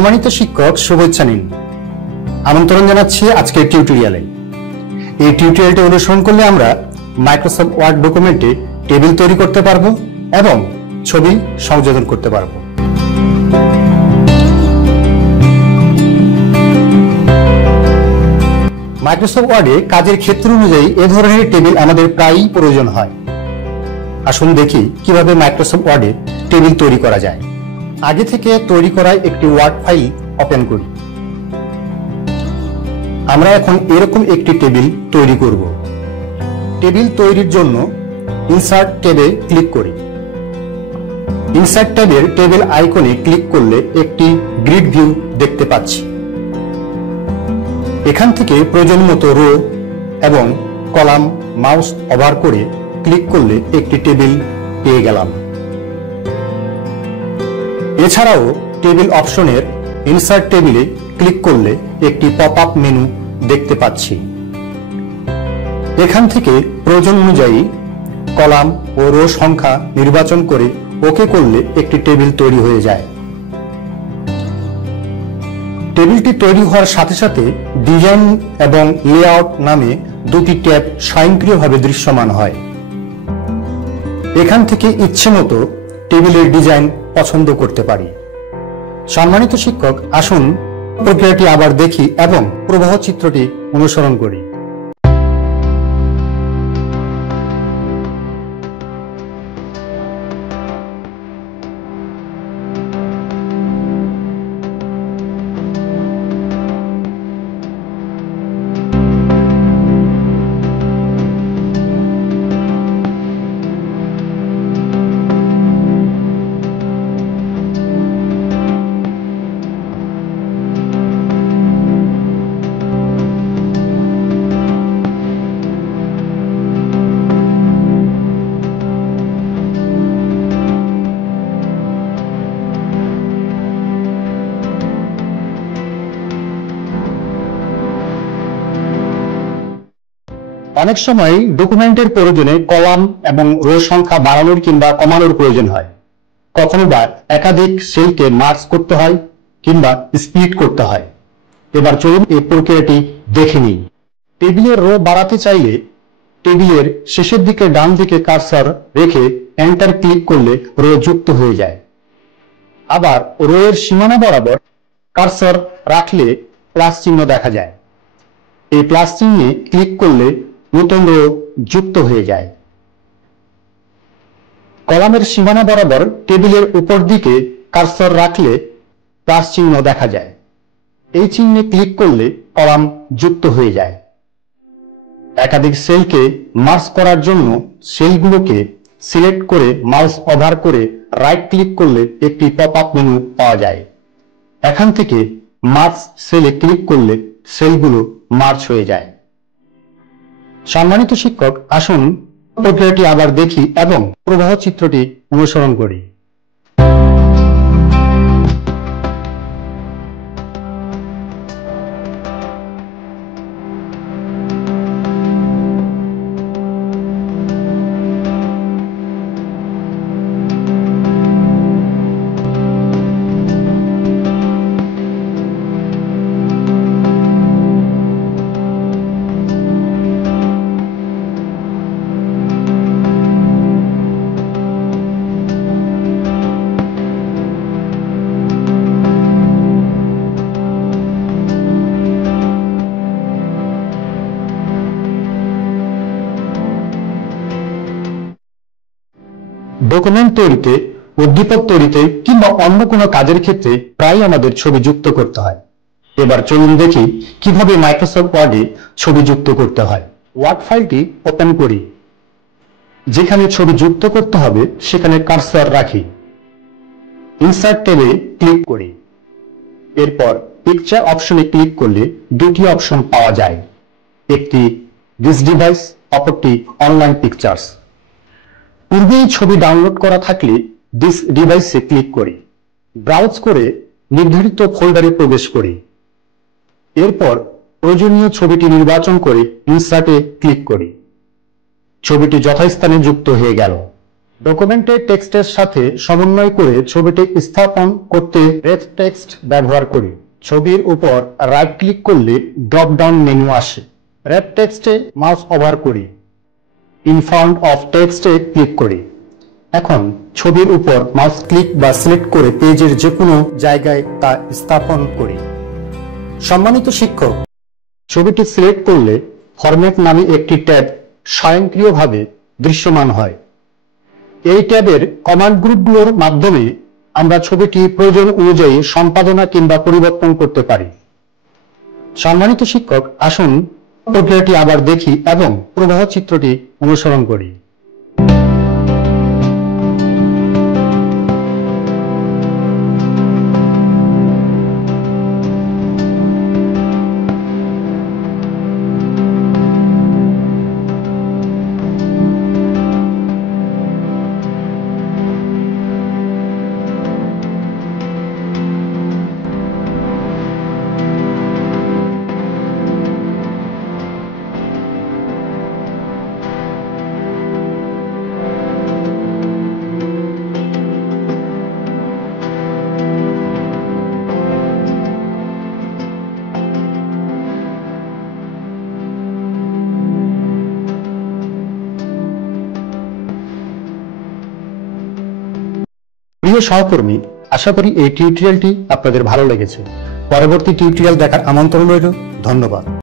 সম্মানিত শিক্ষক শুভেচ্ছা নিন। আমন্ত্রণ জানাচ্ছি আজকের টিউটোরিয়ালে। এই টিউটোরিয়ালটি অনুসরণ করলে আমরা মাইক্রোসফট ওয়ার্ড ডকুমেন্টে টেবিল তৈরি করতে পারবো এবং ছবি সংযোজন করতে পারবো। মাইক্রোসফট ওয়ার্ডে কাজের ক্ষেত্র অনুযায়ী এ ধরনের টেবিল আমাদের প্রায়ই প্রয়োজন হয়। আসুন দেখি কিভাবে মাইক্রোসফট ওয়ার্ডে টেবিল তৈরি করা যায়। আগে থেকে তৈরি করা একটি ওয়ার্ড ফাইল ওপেন করি। আমরা এখন এরকম একটি টেবিল তৈরি করব। টেবিল তৈরির জন্য ইনসার্ট ট্যাবে ক্লিক করি। ইনসার্ট ট্যাবের টেবিল আইকনে ক্লিক করলে একটি গ্রিড ভিউ দেখতে পাচ্ছি। এখান থেকে প্রয়োজন মতো রো এবং কলাম মাউস ওভার করে ক্লিক করলে একটি টেবিল পেয়ে গেলাম। এছাড়াও টেবিল অপশনের ইনসার্ট টেবিলে ক্লিক করলে একটি পপ আপ মেনু দেখতে পাচ্ছি। এখান থেকে প্রয়োজন অনুযায়ী কলাম ও রো সংখ্যা নির্বাচন করে ওকে করলে একটি টেবিল তৈরি হয়ে যায়। টেবিলটি তৈরি হওয়ার সাথে সাথে ডিজাইন এবং লেআউট নামে দুটি ট্যাব স্বয়ংক্রিয়ভাবে দৃশ্যমান হয়। এখান থেকে ইচ্ছেমতো টেবিলের ডিজাইন পছন্দ করতে পারি। সম্মানিত শিক্ষক, আসুন প্রক্রিয়াটি আবার দেখি এবং প্রবাহ চিত্রটি অনুসরণ করি। অনেক সময় ডকুমেন্টের প্রয়োজনে কলাম এবং রো সংখ্যা বাড়ানোর কিংবা কমানোর প্রয়োজন হয়। কখনো বা একাধিক সেলকে মার্জ করতে হয় কিংবা স্প্লিট করতে হয়। এবার চলুন এই প্রক্রিয়াটি দেখে নিই। টেবিলের রো বাড়াতে চাইলে টেবিলের শেষের দিকে ডান দিকে কার্সর রেখে এন্টার ক্লিক করলে রো যুক্ত হয়ে যায়। আবার রো এর সীমানা বরাবর কার্সর রাখলে প্লাস চিহ্ন দেখা যায়। এই প্লাস চিহ্নে ক্লিক করলে নতুন রো যুক্ত হয়ে যায়। কলামের সীমানা বরাবর টেবিলের উপর দিকে কার্সর রাখলে প্লাস চিহ্ন দেখা যায়। এই চিহ্নে ক্লিক করলে কলাম যুক্ত হয়ে যায়। একাধিক সেলকে মার্জ করার জন্য সেলগুলোকে সিলেক্ট করে মাউস ওভার করে রাইট ক্লিক করলে একটি পপ আপ মেনু পাওয়া যায়। এখান থেকে মার্জ সেলে ক্লিক করলে সেলগুলো মার্জ হয়ে যায়। সম্মানিত শিক্ষক, আসুন প্রক্রিয়াটি আবার দেখি এবং প্রবাহ চিত্রটি অনুসরণ করি। ডকুমেন্ট তৈরিতে, উদ্দীপক তৈরিতে কিংবা অন্য কোনো কাজের ক্ষেত্রে প্রায় আমাদের ছবি যুক্ত করতে হয়। এবার চলুন দেখি কিভাবে মাইক্রোসফট ওয়ার্ডে ছবি যুক্ত করতে হয়। ওয়ার্ড ফাইলটি ওপেন করি। যেখানে ছবি যুক্ত করতে হবে সেখানে কার্সর রাখি। ইনসার্ট ট্যাবে ক্লিক করি। এরপর পিকচার অপশনে ক্লিক করলে দুটি অপশন পাওয়া যায়, একটি দিস ডিভাইস, অপরটি অনলাইন পিকচার্স। পূর্বেই ছবি ডাউনলোড করা থাকলে দিস ডিভাইসে ক্লিক করি। ব্রাউজ করে নির্ধারিত ফোল্ডারে প্রবেশ করি। এরপর প্রয়োজনীয় ছবিটি নির্বাচন করে ইনসার্টে ক্লিক করি। ছবিটি যথাস্থানে যুক্ত হয়ে গেল। ডকুমেন্টে টেক্সটের সাথে সমন্বয় করে ছবিটি স্থাপন করতে রেফ টেক্সট ব্যবহার করি। ছবির উপর রাইট ক্লিক করলে ড্রপ ডাউন মেনু আসে। রেফ টেক্সটে মাউস ওভার করি, ইন ফ্রন্ট অফ টেক্সটে ক্লিক করি। এখন ছবির উপর মাউস ক্লিক বা সিলেক্ট করে পেজের যে কোনো জায়গায় তা স্থাপন করি। সম্মানিত শিক্ষক, ছবিটি সিলেক্ট করলে ফরম্যাট নামে একটি ট্যাব স্বয়ংক্রিয়ভাবে দৃশ্যমান হয়। এই ট্যাবের কমান্ড গ্রুপগুলোর মাধ্যমে আমরা ছবিটি প্রয়োজন অনুযায়ী সম্পাদনা কিংবা পরিবর্তন করতে পারি। সম্মানিত শিক্ষক, আসুন প্রক্রিয়াটি আবার দেখি এবং প্রবাহ চিত্রটি অনুসরণ করি। প্রিয় সহকর্মী, আশা করি এই টিউটোরিয়ালটি আপনাদের ভালো লেগেছে। পরবর্তী টিউটোরিয়াল দেখার আমন্ত্রণ রইল। ধন্যবাদ।